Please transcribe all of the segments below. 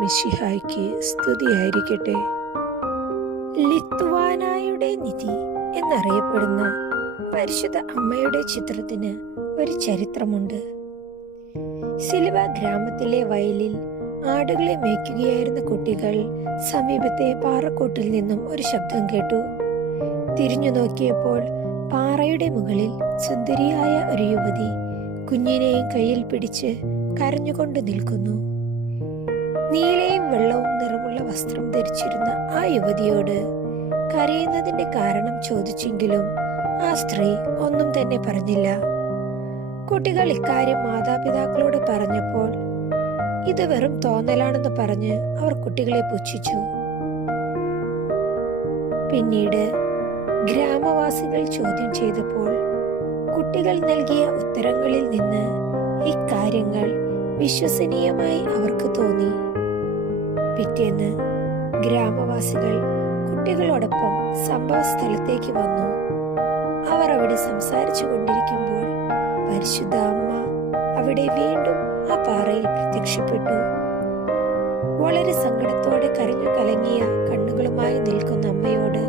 മിശിഹായ്ക്ക് സ്തുതിയായിരിക്കട്ടെ. ലിത്വാനായുടെ നിധി എന്നറിയപ്പെടുന്ന പരിശുദ്ധ അമ്മയുടെ ചിത്രത്തിന് ഒരു ചരിത്രമുണ്ട്. സിലുവ ഗ്രാമത്തിലെ വയലിൽ ആടുകളെ മേയ്ക്കുകയായിരുന്ന കുട്ടികൾ സമീപത്തെ പാറക്കൂട്ടിൽ നിന്നും ഒരു ശബ്ദം കേട്ടു. തിരിഞ്ഞു നോക്കിയപ്പോൾ പാറയുടെ മുകളിൽ സുന്ദരിയായ ഒരു യുവതി കുഞ്ഞിനെയും കയ്യിൽ പിടിച്ച് കരഞ്ഞുകൊണ്ട് നിൽക്കുന്നു. നീലയും വെള്ളവും നിറമുള്ള വസ്ത്രം ധരിച്ചിരുന്ന ആ യുവതിയോട് കരയുന്നതിന്റെ കാരണം ചോദിച്ചെങ്കിലും ആ സ്ത്രീ ഒന്നും തന്നെ പറഞ്ഞില്ല. കുട്ടികൾ ഇക്കാര്യം മാതാപിതാക്കളോട് പറഞ്ഞപ്പോൾ ഇത് വെറും തോന്നലാണെന്ന് പറഞ്ഞ് അവർ കുട്ടികളെ പുച്ഛിച്ചു. പിന്നീട് ഗ്രാമവാസികൾ ചോദ്യം ചെയ്തപ്പോൾ കുട്ടികൾ നൽകിയ ഉത്തരങ്ങളിൽ നിന്ന് ഇക്കാര്യങ്ങൾ വിശ്വസനീയമായി അവർക്ക് പിറ്റേന്ന് ഗ്രാമവാസികൾ കുട്ടികളോടൊപ്പം സംഭവ സ്ഥലത്തേക്ക് വന്നു. അവർ അവിടെ സംസാരിച്ചു കൊണ്ടിരിക്കുമ്പോൾ പരിശുദ്ധ അമ്മ അവിടെ വീണ്ടും ആ പാറയിൽ പ്രത്യക്ഷപ്പെട്ടു. വളരെ സങ്കടത്തോടെ കരഞ്ഞു കലങ്ങിയ കണ്ണുകളുമായി നിൽക്കുന്ന അമ്മയോട്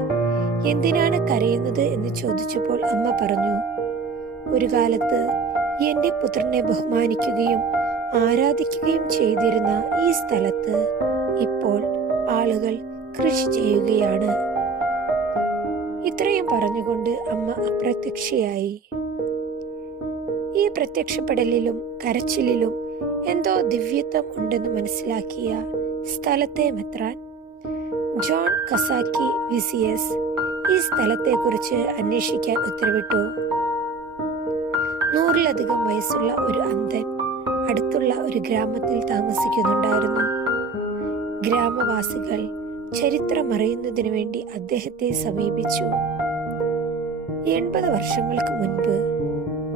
എന്തിനാണ് കരയുന്നത്? എന്ന് ചോദിച്ചപ്പോൾ അമ്മ പറഞ്ഞു ഒരു കാലത്ത് എന്റെ പുത്രനെ ബഹുമാനിക്കുകയും ആരാധിക്കുകയും ചെയ്തിരുന്ന ഈ സ്ഥലത്ത് ഇപ്പോൾ ആളുകൾ കൃഷി ചെയ്യുകയാണ്. ഇത്രയും പറഞ്ഞുകൊണ്ട് അമ്മ അപ്രത്യക്ഷയായി. ഈ പ്രത്യക്ഷപ്പെടലിലും കരച്ചിലിലും എന്തോ ദിവ്യത്വം ഉണ്ടെന്ന് മനസ്സിലാക്കിയ സ്ഥലത്തെ മെത്രാൻ ജോൺ കസാക്കി വിസിയസ് ഈ സ്ഥലത്തെ സ്ഥലത്തെക്കുറിച്ച് അന്വേഷിക്കാൻ ഉത്തരവിട്ടു. നൂറിലധികം വയസ്സുള്ള ഒരു അന്ധൻ അടുത്തുള്ള ഒരു ഗ്രാമത്തിൽ താമസിക്കുന്നുണ്ടായിരുന്നു. ഗ്രാമവാസികൾ ചരിത്രമറിയുന്നതിനു വേണ്ടി അദ്ദേഹത്തെ സമീപിച്ചു. എൺപത് വർഷങ്ങൾക്ക് മുൻപ്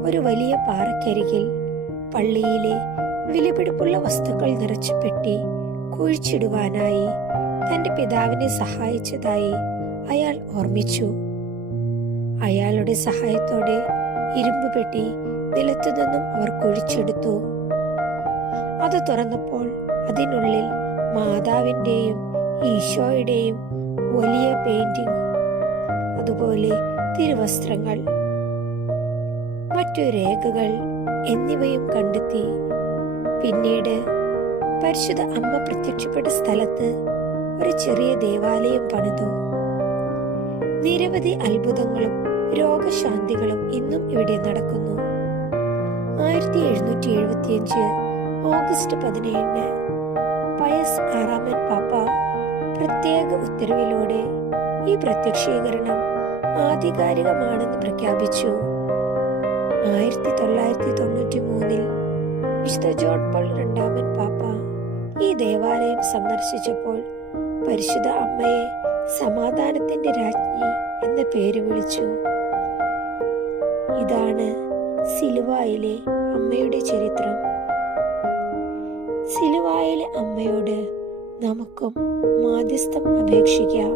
ഒരു വലിയ പാറക്കരികിൽ പള്ളിയിലെ വിലപിടിപ്പുള്ള വസ്തുക്കൾ നിറച്ചു പെട്ടി കുഴിച്ചിടുവാനായി തന്റെ പിതാവിനെ സഹായിച്ചതായി അയാൾ ഓർമ്മിച്ചു. അയാളുടെ സഹായത്തോടെ ഇരുമ്പ് പെട്ടി നിലത്തു നിന്നും അവർ കുഴിച്ചെടുത്തു. അത് തുറന്നപ്പോൾ അതിനുള്ളിൽ മാതാവിന്റെയും ഈശോയുടെയും വലിയ പെയിന്റിംഗ് അതുപോലെ തിരുവസ്ത്രങ്ങൾ മറ്റു രേഖകൾ എന്നിവയും കണ്ടെത്തി. പിന്നീട് പരിശുദ്ധ അമ്മ പ്രത്യക്ഷപ്പെട്ട സ്ഥലത്ത് ഒരു ചെറിയ ദേവാലയം പണിതു. നിരവധി അത്ഭുതങ്ങളും രോഗശാന്തികളും ഇന്നും ഇവിടെ നടക്കുന്നു. ആയിരത്തി എഴുന്നൂറ്റി എഴുപത്തിയഞ്ച് ഓഗസ്റ്റ് പതിനേഴിന് പയസ് ആറാമൻ പാപ്പ പ്രത്യേക ഉത്തരവിലൂടെ ഈ പ്രത്യക്ഷീകരണം ആധികാരികമാണെന്ന് പ്രഖ്യാപിച്ചു. ആയിരത്തി തൊള്ളായിരത്തി തൊണ്ണൂറ്റി മൂന്നിൽ വിശുദ്ധ ജോൺ പോൾ രണ്ടാമൻ പാപ്പ ഈ ദേവാലയം സന്ദർശിച്ചപ്പോൾ പരിശുദ്ധ അമ്മയെ സമാധാനത്തിന്റെ രാജ്ഞി എന്ന പേര് വിളിച്ചു. ഇതാണ് സിലുവായിലെ അമ്മയുടെ ചരിത്രം. സിലുവായിലെ അമ്മയോട് നമുക്കും മാധ്യസ്ഥം അപേക്ഷിക്കാം.